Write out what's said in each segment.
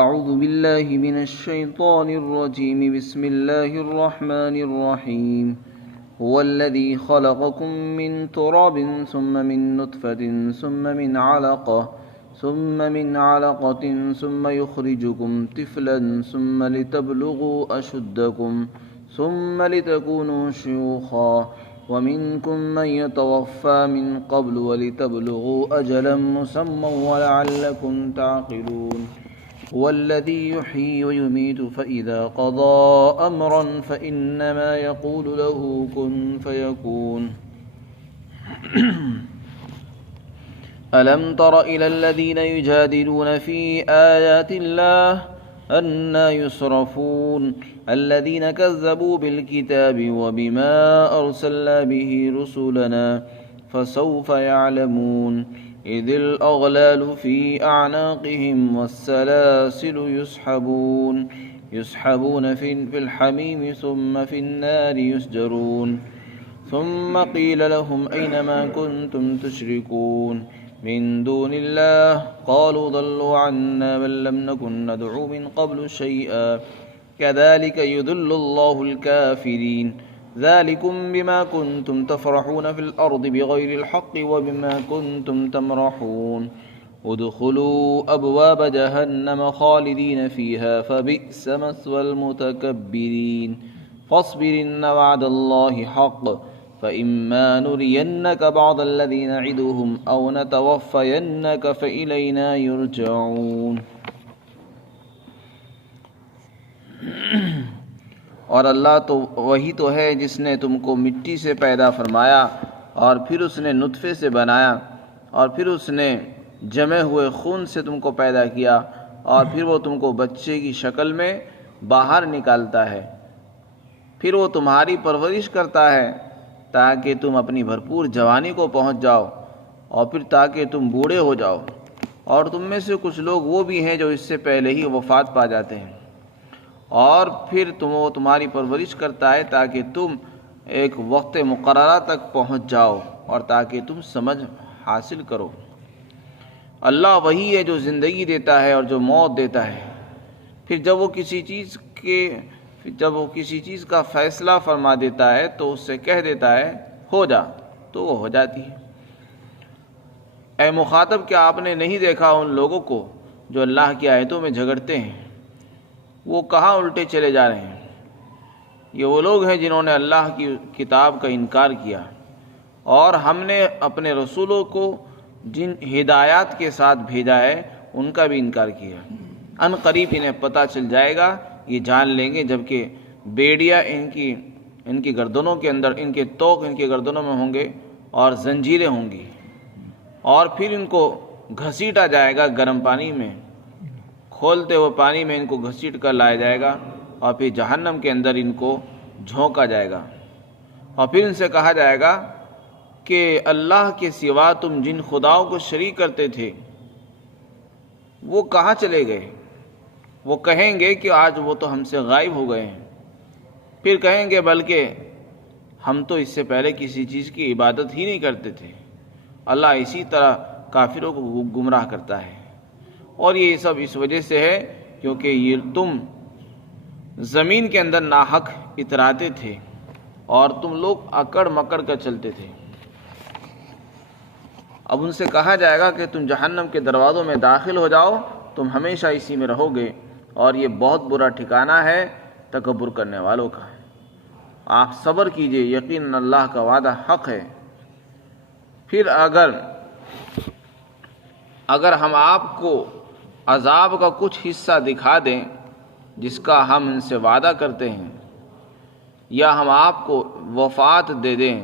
أعوذ بالله من الشيطان الرجيم. بسم الله الرحمن الرحيم. هو الذي خلقكم من تراب ثم من نطفة ثم من علقة ثم يخرجكم طفلا ثم لتبلغوا أشدكم ثم لتكونوا شيوخا ومنكم من يتوفى من قبل ولتبلغوا أجلا مسمى ولعلكم تعقلون. هو الذي يحيي ويميت فإذا قضى أمرا فإنما يقول له كن فيكون. ألم تر إلى الذين يجادلون في آيات الله أنى يصرفون الذين كذبوا بالكتاب وبما أرسلنا به رسلنا فسوف يعلمون. إذ الأغلال في أعناقهم والسلاسل يسحبون في الحميم ثم في النار يسجرون. ثم قيل لهم أين ما كنتم تشركون من دون الله قالوا ضلوا عنا بل لم نكن ندعو من قبل شيئا كذلك يضل الله الكافرين. ذلكم بما كنتم تفرحون في الأرض بغير الحق وبما كنتم تمرحون. ادخلوا أبواب جهنم خالدين فيها فبئس مثوى المتكبرين. فاصبر إن وعد الله حق فإما نرينك بعض الذي نعدهم أو نتوفينك فإلينا يرجعون. اور اللہ تو وہی تو ہے جس نے تم کو مٹی سے پیدا فرمایا اور پھر اس نے نطفے سے بنایا اور پھر اس نے جمے ہوئے خون سے تم کو پیدا کیا اور پھر وہ تم کو بچے کی شکل میں باہر نکالتا ہے. پھر وہ تمہاری پرورش کرتا ہے تاکہ تم اپنی بھرپور جوانی کو پہنچ جاؤ اور پھر تاکہ تم بوڑھے ہو جاؤ. اور تم میں سے کچھ لوگ وہ بھی ہیں جو اس سے پہلے ہی وفات پا جاتے ہیں. اور پھر وہ تمہاری پرورش کرتا ہے تاکہ تم ایک وقت مقررہ تک پہنچ جاؤ اور تاکہ تم سمجھ حاصل کرو. اللہ وہی ہے جو زندگی دیتا ہے اور جو موت دیتا ہے. پھر جب وہ کسی چیز کا فیصلہ فرما دیتا ہے تو اس سے کہہ دیتا ہے ہو جا تو وہ ہو جاتی ہے. اے مخاطب کیا آپ نے نہیں دیکھا ان لوگوں کو جو اللہ کی آیتوں میں جھگڑتے ہیں؟ وہ کہاں الٹے چلے جا رہے ہیں. یہ وہ لوگ ہیں جنہوں نے اللہ کی کتاب کا انکار کیا اور ہم نے اپنے رسولوں کو جن ہدایات کے ساتھ بھیجا ہے ان کا بھی انکار کیا. ان قریب انہیں پتہ چل جائے گا، یہ جان لیں گے جبکہ بیڑیاں ان کی گردنوں کے اندر، ان کے توق ان کے گردنوں میں ہوں گے اور زنجیریں ہوں گی اور پھر ان کو گھسیٹا جائے گا گرم پانی میں. کھولتے ہوئے پانی میں ان کو گھسیٹ کر لایا جائے گا اور پھر جہنم کے اندر ان کو جھونکا جائے گا اور پھر ان سے کہا جائے گا کہ اللہ کے سوا تم جن خداؤں کو شریک کرتے تھے وہ کہاں چلے گئے. وہ کہیں گے کہ آج وہ تو ہم سے غائب ہو گئے ہیں. پھر کہیں گے بلکہ ہم تو اس سے پہلے کسی چیز کی عبادت ہی نہیں کرتے تھے. اللہ اسی طرح کافروں کو گمراہ کرتا ہے. اور یہ سب اس وجہ سے ہے کیونکہ یہ تم زمین کے اندر ناحق اتراتے تھے اور تم لوگ اکڑ مکڑ کر چلتے تھے. اب ان سے کہا جائے گا کہ تم جہنم کے دروازوں میں داخل ہو جاؤ، تم ہمیشہ اسی میں رہو گے اور یہ بہت برا ٹھکانہ ہے تکبر کرنے والوں کا. آپ صبر کیجئے، یقیناً اللہ کا وعدہ حق ہے. پھر اگر ہم آپ کو عذاب کا کچھ حصہ دکھا دیں جس کا ہم ان سے وعدہ کرتے ہیں یا ہم آپ کو وفات دے دیں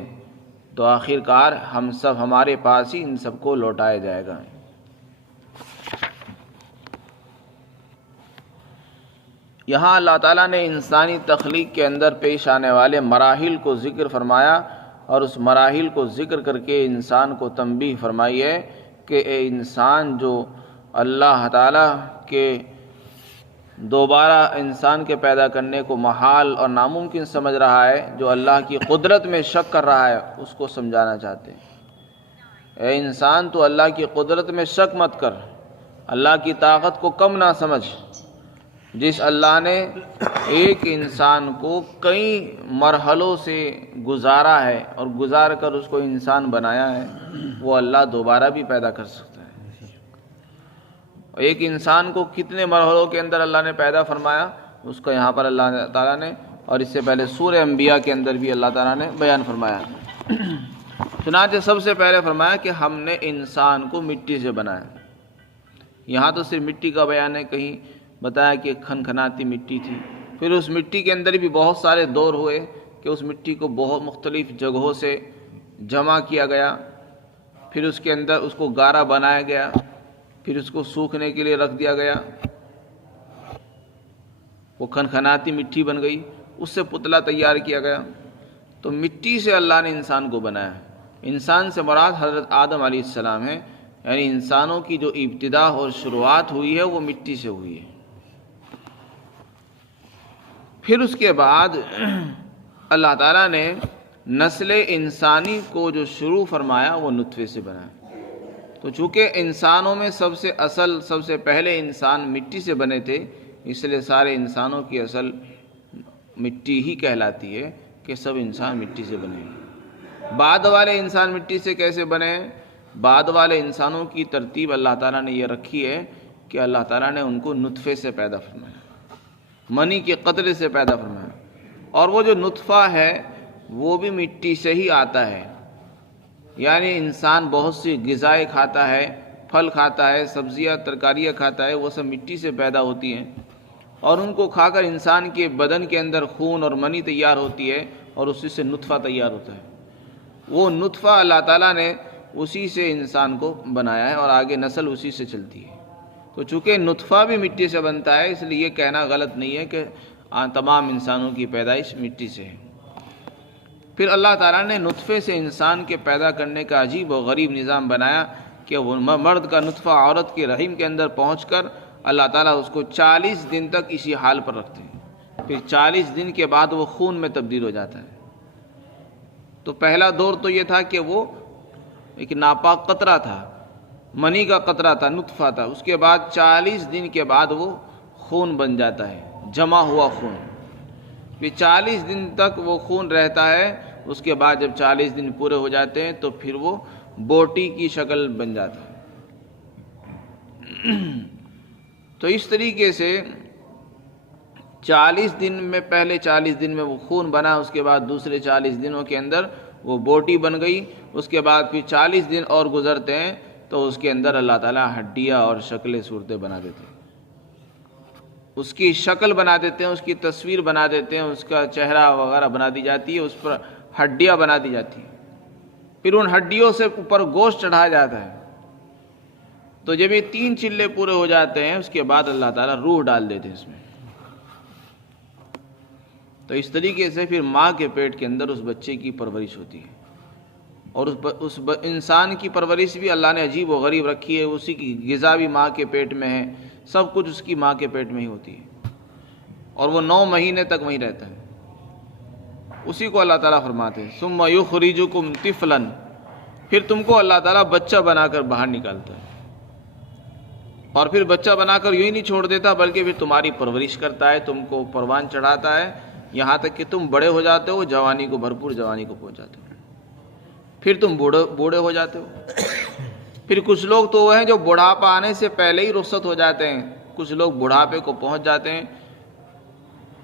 تو آخر کار ہم سب ہمارے پاس ہی ان سب کو لوٹایا جائے گا. یہاں اللہ تعالیٰ نے انسانی تخلیق کے اندر پیش آنے والے مراحل کو ذکر فرمایا اور اس مراحل کو ذکر کر کے انسان کو تنبیہ فرمائی ہے کہ اے انسان جو اللہ تعالیٰ کے دوبارہ انسان کے پیدا کرنے کو محال اور ناممکن سمجھ رہا ہے، جو اللہ کی قدرت میں شک کر رہا ہے، اس کو سمجھانا چاہتے ہیں۔ اے انسان تو اللہ کی قدرت میں شک مت کر، اللہ کی طاقت کو کم نہ سمجھ، جس اللہ نے ایک انسان کو کئی مرحلوں سے گزارا ہے اور گزار کر اس کو انسان بنایا ہے، وہ اللہ دوبارہ بھی پیدا کر سکتا ہے۔ ایک انسان کو کتنے مرحلوں کے اندر اللہ نے پیدا فرمایا، اس کو یہاں پر اللہ تعالیٰ نے، اور اس سے پہلے سورہ انبیاء کے اندر بھی اللہ تعالیٰ نے بیان فرمایا۔ چنانچہ سب سے پہلے فرمایا کہ ہم نے انسان کو مٹی سے بنایا۔ یہاں تو صرف مٹی کا بیان ہے، کہیں بتایا کہ کھنکھناتی مٹی تھی، پھر اس مٹی کے اندر بھی بہت سارے دور ہوئے کہ اس مٹی کو بہت مختلف جگہوں سے جمع کیا گیا، پھر اس کے اندر اس کو گارا بنایا گیا، پھر اس کو سوکھنے کے لیے رکھ دیا گیا، وہ کھنکھناتی مٹی بن گئی، اس سے پتلا تیار کیا گیا۔ تو مٹی سے اللہ نے انسان کو بنایا ہے۔ انسان سے مراد حضرت آدم علیہ السلام ہے، یعنی انسانوں کی جو ابتدا اور شروعات ہوئی ہے وہ مٹی سے ہوئی ہے۔ پھر اس کے بعد اللہ تعالیٰ نے نسل انسانی کو جو شروع فرمایا وہ نطفے سے بنایا۔ تو چونکہ انسانوں میں سب سے پہلے انسان مٹی سے بنے تھے، اس لیے سارے انسانوں کی اصل مٹی ہی کہلاتی ہے کہ سب انسان مٹی سے بنے ہیں۔ بعد والے انسان مٹی سے کیسے بنے ہیں؟ بعد والے انسانوں کی ترتیب اللہ تعالیٰ نے یہ رکھی ہے کہ اللہ تعالیٰ نے ان کو نطفے سے پیدا فرمایا، منی کے قطرے سے پیدا فرمایا، اور وہ جو نطفہ ہے وہ بھی مٹی سے ہی آتا ہے۔ یعنی انسان بہت سی غذائیں کھاتا ہے، پھل کھاتا ہے، سبزیاں ترکاریاں کھاتا ہے، وہ سب مٹی سے پیدا ہوتی ہیں، اور ان کو کھا کر انسان کے بدن کے اندر خون اور منی تیار ہوتی ہے، اور اسی سے نطفہ تیار ہوتا ہے۔ وہ نطفہ اللہ تعالیٰ نے اسی سے انسان کو بنایا ہے، اور آگے نسل اسی سے چلتی ہے۔ تو چونکہ نطفہ بھی مٹی سے بنتا ہے، اس لیے یہ کہنا غلط نہیں ہے کہ تمام انسانوں کی پیدائش مٹی سے ہے۔ پھر اللہ تعالیٰ نے نطفے سے انسان کے پیدا کرنے کا عجیب و غریب نظام بنایا کہ وہ مرد کا نطفہ عورت کے رحم کے اندر پہنچ کر اللہ تعالیٰ اس کو 40 دن تک اسی حال پر رکھتے ہیں، پھر 40 دن کے بعد وہ خون میں تبدیل ہو جاتا ہے۔ تو پہلا دور تو یہ تھا کہ وہ ایک ناپاک قطرہ تھا، منی کا قطرہ تھا، نطفہ تھا، اس کے بعد 40 دن کے بعد وہ خون بن جاتا ہے، جمع ہوا خون۔ پھر 40 دن تک وہ خون رہتا ہے، اس کے بعد جب 40 دن پورے ہو جاتے ہیں تو پھر وہ بوٹی کی شکل بن جاتا ہے۔ تو اس طریقے سے 40 دن میں، پہلے 40 دن میں وہ خون بنا، اس کے بعد دوسرے 40 دنوں کے اندر وہ بوٹی بن گئی، اس کے بعد پھر 40 دن اور گزرتے ہیں تو اس کے اندر اللہ تعالیٰ ہڈیاں اور شکلیں صورتیں بنا دیتے ہیں، اس کی شکل بنا دیتے ہیں، اس کی تصویر بنا دیتے ہیں، اس کا چہرہ وغیرہ بنا دی جاتی ہے، اس پر ہڈیاں بنا دی جاتی ہیں، پھر ان ہڈیوں سے اوپر گوشت چڑھایا جاتا ہے۔ تو جب یہ 3 چلے پورے ہو جاتے ہیں اس کے بعد اللہ تعالیٰ روح ڈال دیتے ہیں اس میں۔ تو اس طریقے سے پھر ماں کے پیٹ کے اندر اس بچے کی پرورش ہوتی ہے، اور اس انسان کی پرورش بھی اللہ نے عجیب و غریب رکھی ہے، اسی کی غذا بھی ماں کے پیٹ میں ہے، سب کچھ اس کی ماں کے پیٹ میں ہی ہوتی ہے، اور وہ 9 مہینے تک وہیں رہتا ہے۔ اسی کو اللہ تعالیٰ فرماتے ہیں ثم یخرجکم طفلا، پھر تم کو اللہ تعالیٰ بچہ بنا کر باہر نکالتا ہے، اور پھر بچہ بنا کر یوں ہی نہیں چھوڑ دیتا بلکہ پھر تمہاری پرورش کرتا ہے، تم کو پروان چڑھاتا ہے، یہاں تک کہ تم بڑے ہو جاتے ہو، جوانی کو، بھرپور جوانی کو پہنچ جاتے ہو، پھر تم بوڑھے ہو جاتے ہو۔ پھر کچھ لوگ تو وہ ہیں جو بڑھاپا آنے سے پہلے ہی رخصت ہو جاتے ہیں، کچھ لوگ بڑھاپے کو پہنچ جاتے ہیں۔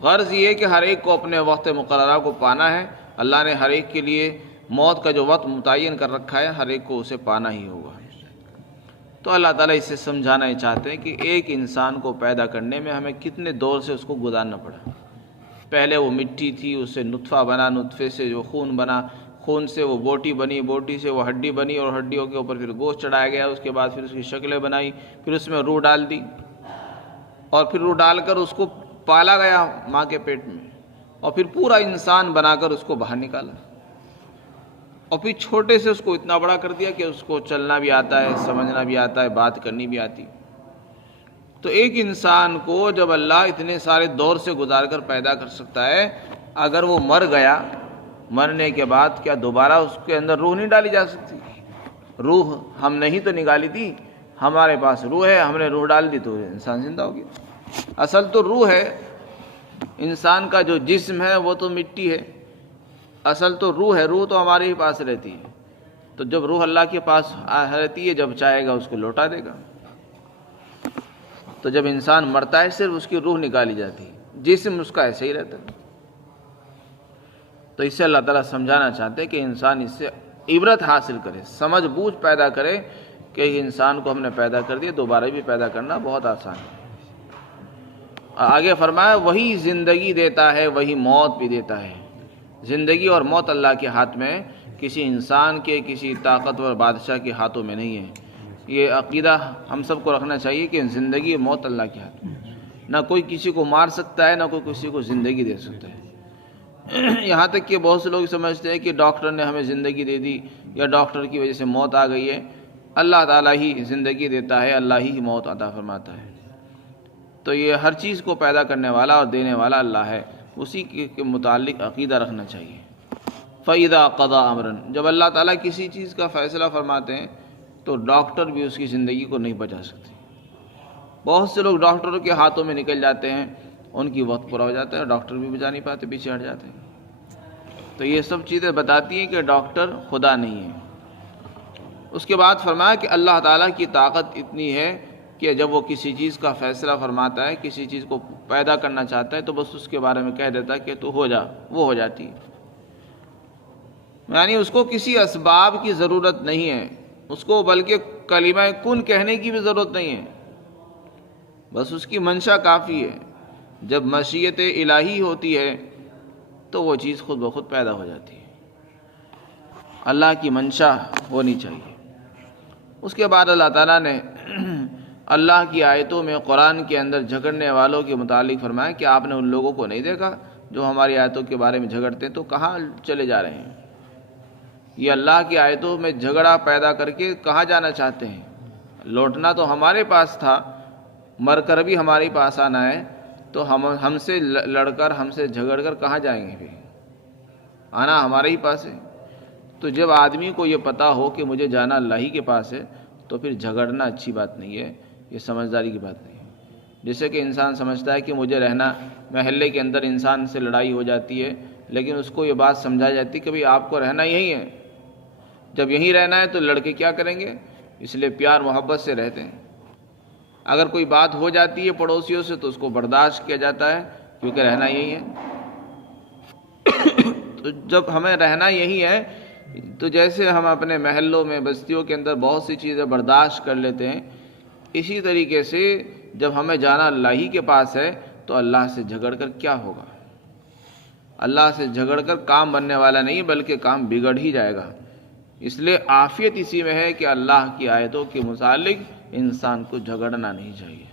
غرض یہ ہے کہ ہر ایک کو اپنے وقت مقررہ کو پانا ہے، اللہ نے ہر ایک کے لیے موت کا جو وقت متعین کر رکھا ہے، ہر ایک کو اسے پانا ہی ہوگا۔ تو اللہ تعالیٰ اس سے سمجھانا ہی چاہتے ہیں کہ ایک انسان کو پیدا کرنے میں ہمیں کتنے دور سے اس کو گزارنا پڑا۔ پہلے وہ مٹی تھی، اس سے نطفہ بنا، نطفے سے جو خون بنا، خون سے وہ بوٹی بنی، بوٹی سے وہ ہڈی بنی، اور ہڈیوں کے اوپر پھر گوشت چڑھایا گیا، اس کے بعد پھر اس کی شکلیں بنائی، پھر اس میں روح ڈال دی، اور پھر روح ڈال کر اس کو پالا گیا ماں کے پیٹ میں، اور پھر پورا انسان بنا کر اس کو باہر نکالا، اور پھر چھوٹے سے اس کو اتنا بڑا کر دیا کہ اس کو چلنا بھی آتا ہے، سمجھنا بھی آتا ہے، بات کرنی بھی آتی۔ تو ایک انسان کو جب اللہ اتنے سارے دور سے گزار کر پیدا کر سکتا ہے، اگر وہ مر گیا، مرنے کے بعد کیا دوبارہ اس کے اندر روح نہیں ڈالی جا سکتی؟ روح ہم نے ہی تو نکالی تھی، ہمارے پاس روح ہے، ہم نے روح ڈال دی تو انسان زندہ ہو گیا۔ اصل تو روح ہے، انسان کا جو جسم ہے وہ تو مٹی ہے، اصل تو روح ہے، روح تو ہمارے ہی پاس رہتی ہے. تو جب روح اللہ کے پاس رہتی ہے، جب چاہے گا اس کو لوٹا دے گا. تو جب انسان مرتا ہے صرف اس کی روح نکالی جاتی ہے، جسم اس کا ایسے ہی رہتا ہے. تو اس سے اللہ تعالیٰ سمجھانا چاہتے ہیں کہ انسان اس سے عبرت حاصل کرے، سمجھ بوجھ پیدا کرے کہ انسان کو ہم نے پیدا کر دیا، دوبارہ بھی پیدا کرنا بہت آسان ہے. آگے فرمایا وہی زندگی دیتا ہے، وہی موت بھی دیتا ہے. زندگی اور موت اللہ کے ہاتھ میں، کسی انسان کے، کسی طاقتور بادشاہ کے ہاتھوں میں نہیں ہے. یہ عقیدہ ہم سب کو رکھنا چاہیے کہ زندگی اور موت اللہ کے ہاتھ میں. نہ کوئی کسی کو مار سکتا ہے، نہ کوئی کسی کو زندگی دے سکتا ہے. یہاں تک کہ بہت سے لوگ سمجھتے ہیں کہ ڈاکٹر نے ہمیں زندگی دے دی یا ڈاکٹر کی وجہ سے موت آ گئی ہے. اللہ تعالیٰ ہی زندگی دیتا ہے، اللہ ہی موت عطا فرماتا ہے. تو یہ ہر چیز کو پیدا کرنے والا اور دینے والا اللہ ہے، اسی کے متعلق عقیدہ رکھنا چاہیے. فَإِذَا قَضَىٰ أَمْرًا، جب اللہ تعالیٰ کسی چیز کا فیصلہ فرماتے ہیں تو ڈاکٹر بھی اس کی زندگی کو نہیں بچا سکتے. بہت سے لوگ ڈاکٹروں کے ہاتھوں میں نکل جاتے ہیں، ان کی وقت پورا ہو جاتا ہے، ڈاکٹر بھی بچا نہیں پاتے، پیچھے ہٹ جاتے ہیں. تو یہ سب چیزیں بتاتی ہیں کہ ڈاکٹر خدا نہیں ہے. اس کے بعد فرمایا کہ اللہ تعالیٰ کی طاقت اتنی ہے کہ جب وہ کسی چیز کا فیصلہ فرماتا ہے، کسی چیز کو پیدا کرنا چاہتا ہے تو بس اس کے بارے میں کہہ دیتا ہے کہ تو ہو جا، وہ ہو جاتی ہے. یعنی اس کو کسی اسباب کی ضرورت نہیں ہے، اس کو بلکہ کلمہ کن کہنے کی بھی ضرورت نہیں ہے، بس اس کی منشا کافی ہے. جب مشیت الہی ہوتی ہے تو وہ چیز خود بخود پیدا ہو جاتی ہے. اللہ کی منشا ہونی چاہیے. اس کے بعد اللہ تعالیٰ نے اللہ کی آیتوں میں قرآن کے اندر جھگڑنے والوں کے متعلق فرمایا کہ آپ نے ان لوگوں کو نہیں دیکھا جو ہماری آیتوں کے بارے میں جھگڑتے ہیں، تو کہاں چلے جا رہے ہیں؟ یہ اللہ کی آیتوں میں جھگڑا پیدا کر کے کہاں جانا چاہتے ہیں؟ لوٹنا تو ہمارے پاس تھا، مر کر بھی ہمارے پاس آنا ہے، تو ہم سے لڑ کر، ہم سے جھگڑ کر کہاں جائیں گے؟ پھر آنا ہمارے ہی پاس ہے. تو جب آدمی کو یہ پتہ ہو کہ مجھے جانا اللہ ہی کے پاس ہے تو پھر جھگڑنا اچھی بات نہیں ہے، یہ سمجھداری کی بات نہیں ہے. جیسے کہ انسان سمجھتا ہے کہ مجھے رہنا، محلے کے اندر انسان سے لڑائی ہو جاتی ہے لیکن اس کو یہ بات سمجھائی جاتی ہے کہ بھئی آپ کو رہنا یہی ہے، جب یہیں رہنا ہے تو لڑکے کیا کریں گے؟ اس لیے پیار محبت سے رہتے ہیں. اگر کوئی بات ہو جاتی ہے پڑوسیوں سے تو اس کو برداشت کیا جاتا ہے کیونکہ رہنا یہی ہے. تو جب ہمیں رہنا یہی ہے تو جیسے ہم اپنے محلوں میں، بستیوں کے اندر بہت سی چیزیں برداشت کر لیتے ہیں، اسی طریقے سے جب ہمیں جانا اللہ ہی کے پاس ہے تو اللہ سے جھگڑ کر کیا ہوگا؟ اللہ سے جھگڑ کر کام بننے والا نہیں بلکہ کام بگڑ ہی جائے گا. اس لیے عافیت اسی میں ہے کہ اللہ کی آیتوں کے متعلق انسان کو جھگڑنا نہیں چاہیے.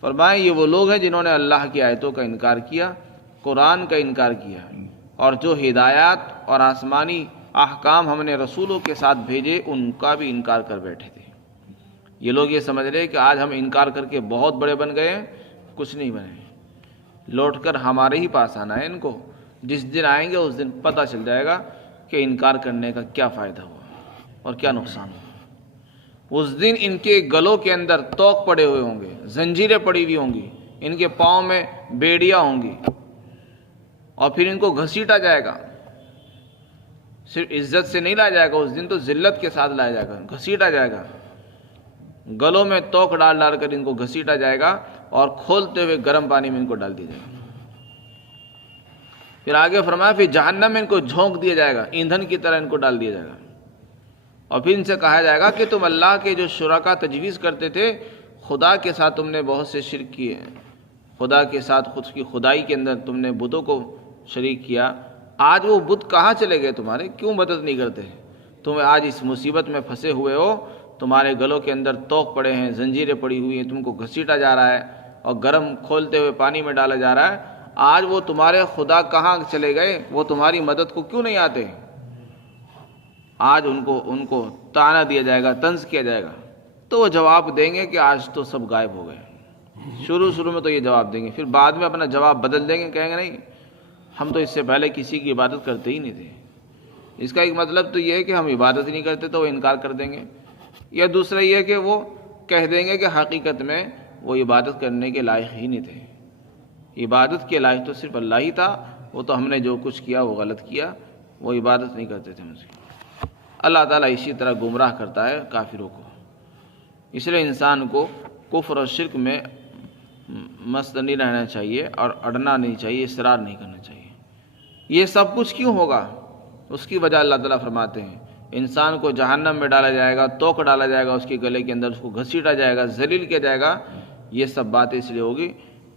فرمائیں یہ وہ لوگ ہیں جنہوں نے اللہ کی آیتوں کا انکار کیا، قرآن کا انکار کیا، اور جو ہدایات اور آسمانی احکام ہم نے رسولوں کے ساتھ بھیجے ان کا بھی انکار کر بیٹھے تھے. یہ لوگ یہ سمجھ رہے کہ آج ہم انکار کر کے بہت بڑے بن گئے ہیں، کچھ نہیں بنے. لوٹ کر ہمارے ہی پاس آنا ہے. ان کو جس دن آئیں گے اس دن پتہ چل جائے گا کہ انکار کرنے کا کیا فائدہ ہوا اور کیا نقصان ہوا. اس دن ان کے گلوں کے اندر توق پڑے ہوئے ہوں گے، زنجیریں پڑی ہوئی ہوں گی، ان کے پاؤں میں بیڑیاں ہوں گی، اور پھر ان کو گھسیٹا جائے گا. صرف عزت سے نہیں لایا جائے گا، اس دن تو ذلت کے ساتھ لایا جائے گا، گھسیٹا جائے گا. گلوں میں توق ڈال ڈال کر ان کو گھسیٹا جائے گا اور کھولتے ہوئے گرم پانی میں ان کو ڈال دیا جائے گا. پھر آگے فرمایا پھر جہنم میں ان کو جھونک دیا جائے گا، ایندھن کی طرح ان کو ڈال دیا جائے گا. اور پھر ان سے کہا جائے گا کہ تم اللہ کے جو شرکا تجویز کرتے تھے، خدا کے ساتھ تم نے بہت سے شرک کیے، خدا کے ساتھ خود کی خدائی کے اندر تم نے بتوں کو شریک کیا. آج وہ بت کہاں چلے گئے تمہارے؟ کیوں مدد نہیں کرتے؟ تم آج اس مصیبت میں پھنسے ہوئے ہو، تمہارے گلوں کے اندر توق پڑے ہیں، زنجیریں پڑی ہوئی ہیں، تم کو گھسیٹا جا رہا ہے اور گرم کھولتے ہوئے پانی میں ڈالا جا رہا ہے. آج وہ تمہارے خدا کہاں چلے گئے؟ وہ تمہاری مدد کو کیوں نہیں آتے؟ آج ان کو طعنہ دیا جائے گا، طنز کیا جائے گا. تو وہ جواب دیں گے کہ آج تو سب غائب ہو گئے. شروع میں تو یہ جواب دیں گے، پھر بعد میں اپنا جواب بدل دیں گے، کہیں گے نہیں ہم تو اس سے پہلے کسی کی عبادت کرتے ہی نہیں تھے. اس کا ایک مطلب تو یہ ہے کہ ہم عبادت ہی نہیں کرتے تو وہ انکار کر دیں گے، یا دوسرا یہ کہ وہ کہہ دیں گے کہ حقیقت میں وہ عبادت کرنے کے لائق ہی نہیں تھے. عبادت کے لائق تو صرف اللہ ہی تھا. وہ تو ہم نے جو کچھ کیا وہ غلط کیا، وہ عبادت نہیں کرتے تھے ہم سے. اللہ تعالیٰ اسی طرح گمراہ کرتا ہے کافروں کو. اس لیے انسان کو کفر اور شرک میں مست نہیں رہنا چاہیے اور اڑنا نہیں چاہیے، اصرار نہیں کرنا چاہیے. یہ سب کچھ کیوں ہوگا؟ اس کی وجہ اللہ تعالیٰ فرماتے ہیں انسان کو جہنم میں ڈالا جائے گا، توق ڈالا جائے گا اس کے گلے کے اندر، اس کو گھسیٹا جائے گا، ذلیل کیا جائے گا. یہ سب باتیں اس لیے ہوگی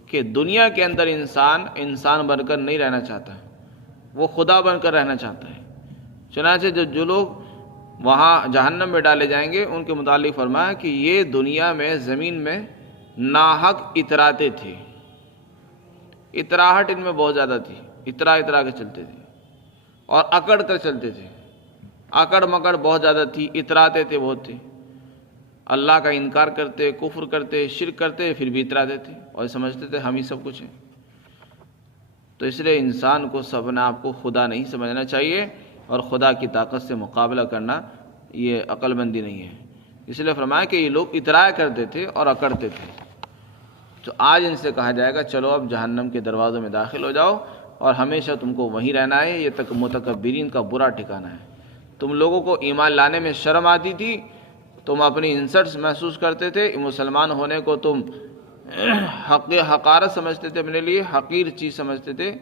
کہ دنیا کے اندر انسان بن کر نہیں رہنا چاہتا ہے، وہ خدا بن کر رہنا چاہتا ہے. چنانچہ جو لوگ وہاں جہنم میں ڈالے جائیں گے ان کے متعلق فرمایا کہ یہ دنیا میں زمین میں ناحق اتراتے تھے. اتراہٹ ان میں بہت زیادہ تھی، اترا کے چلتے تھے اور اکڑ کر چلتے تھے. اکڑ مکڑ بہت زیادہ تھی، اتراتے تھے بہت تھے. اللہ کا انکار کرتے، کفر کرتے، شرک کرتے، پھر بھی اتراتے تھے اور سمجھتے تھے ہم ہی سب کچھ ہیں. تو اس لیے انسان کو اپنے آپ کو خدا نہیں سمجھنا چاہیے اور خدا کی طاقت سے مقابلہ کرنا یہ عقل مندی نہیں ہے. اس لیے فرمایا کہ یہ لوگ اترایا کرتے تھے اور اکڑتے تھے. تو آج ان سے کہا جائے گا چلو اب جہنم کے دروازوں میں داخل ہو جاؤ اور ہمیشہ تم کو وہیں رہنا ہے. یہ تک متکبرین کا برا ٹھکانہ ہے. تم لوگوں کو ایمان لانے میں شرم آتی تھی، تم اپنی انسلٹس محسوس کرتے تھے، مسلمان ہونے کو تم حقارت سمجھتے تھے، اپنے لیے حقیر چیز سمجھتے تھے.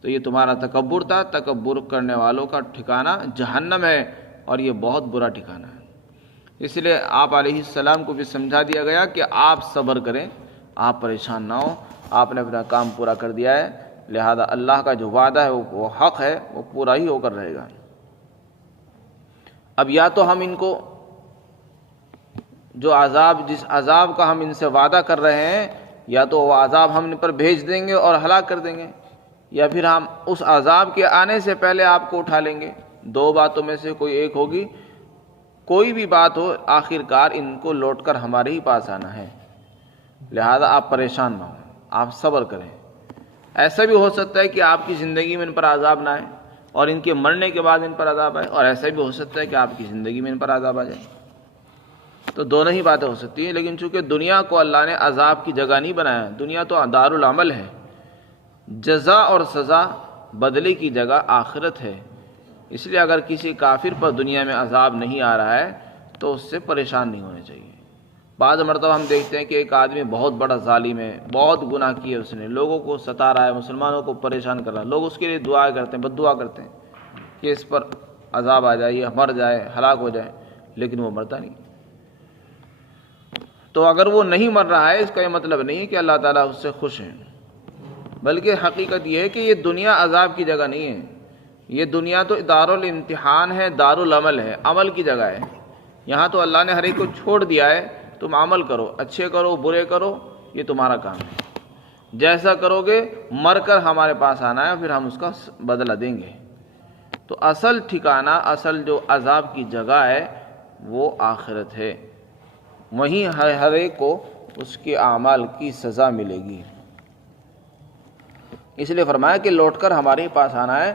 تو یہ تمہارا تکبر تھا. تکبر کرنے والوں کا ٹھکانہ جہنم ہے اور یہ بہت برا ٹھکانہ ہے. اس لیے آپ علیہ السلام کو بھی سمجھا دیا گیا کہ آپ صبر کریں، آپ پریشان نہ ہوں. آپ نے اپنا کام پورا کر دیا ہے، لہذا اللہ کا جو وعدہ ہے وہ حق ہے، وہ پورا ہی ہو کر رہے گا. اب یا تو ہم ان کو جس عذاب کا ہم ان سے وعدہ کر رہے ہیں، یا تو وہ عذاب ہم ان پر بھیج دیں گے اور ہلاک کر دیں گے، یا پھر ہم اس عذاب کے آنے سے پہلے آپ کو اٹھا لیں گے. دو باتوں میں سے کوئی ایک ہوگی. کوئی بھی بات ہو، آخر کار ان کو لوٹ کر ہمارے ہی پاس آنا ہے. لہذا آپ پریشان نہ ہوں، آپ صبر کریں. ایسا بھی ہو سکتا ہے کہ آپ کی زندگی میں ان پر عذاب نہ آئے اور ان کے مرنے کے بعد ان پر عذاب آئے، اور ایسا بھی ہو سکتا ہے کہ آپ کی زندگی میں ان پر عذاب آ جائے. تو دونوں ہی باتیں ہو سکتی ہیں. لیکن چونکہ دنیا کو اللہ نے عذاب کی جگہ نہیں بنایا، دنیا تو دار العمل ہے، جزا اور سزا بدلے کی جگہ آخرت ہے. اس لیے اگر کسی کافر پر دنیا میں عذاب نہیں آ رہا ہے تو اس سے پریشان نہیں ہونے چاہیے. بعض مرتبہ ہم دیکھتے ہیں کہ ایک آدمی بہت بڑا ظالم ہے، بہت گناہ کیے، اس نے لوگوں کو ستا رہا ہے، مسلمانوں کو پریشان کر رہا ہے. لوگ اس کے لیے دعا کرتے ہیں، بد دعا کرتے ہیں کہ اس پر عذاب آ جائے، یہ مر جائے، ہلاک ہو جائے، لیکن وہ مرتا نہیں. تو اگر وہ نہیں مر رہا ہے اس کا یہ مطلب نہیں ہے کہ اللہ تعالیٰ اس سے خوش ہیں، بلکہ حقیقت یہ ہے کہ یہ دنیا عذاب کی جگہ نہیں ہے. یہ دنیا تو دارالامتحان ہے، دارالعمل ہے، عمل کی جگہ ہے. یہاں تو اللہ نے ہر ایک کو چھوڑ دیا ہے، تم عمل کرو، اچھے کرو برے کرو، یہ تمہارا کام ہے. جیسا کرو گے مر کر ہمارے پاس آنا ہے، پھر ہم اس کا بدلہ دیں گے. تو اصل ٹھکانہ، اصل جو عذاب کی جگہ ہے وہ آخرت ہے. وہیں ہر ایک کو اس کے اعمال کی سزا ملے گی. اس لیے فرمایا کہ لوٹ کر ہمارے پاس آنا ہے.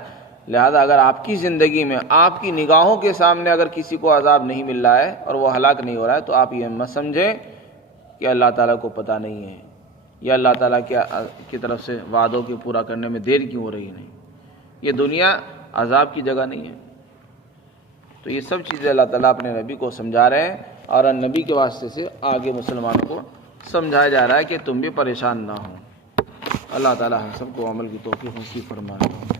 لہذا اگر آپ کی زندگی میں آپ کی نگاہوں کے سامنے اگر کسی کو عذاب نہیں مل رہا ہے اور وہ ہلاک نہیں ہو رہا ہے تو آپ یہ مت سمجھیں کہ اللہ تعالیٰ کو پتہ نہیں ہے یا اللہ تعالیٰ کی طرف سے وعدوں کے پورا کرنے میں دیر کیوں ہو رہی. نہیں، یہ دنیا عذاب کی جگہ نہیں ہے. تو یہ سب چیزیں اللہ تعالیٰ اپنے نبی کو سمجھا رہے ہیں اور نبی کے واسطے سے آگے مسلمانوں کو سمجھایا جا رہا ہے کہ تم بھی پریشان نہ ہوں. اللہ تعالیٰ ہم سب کو عمل کی توفیق نصیب فرمائے.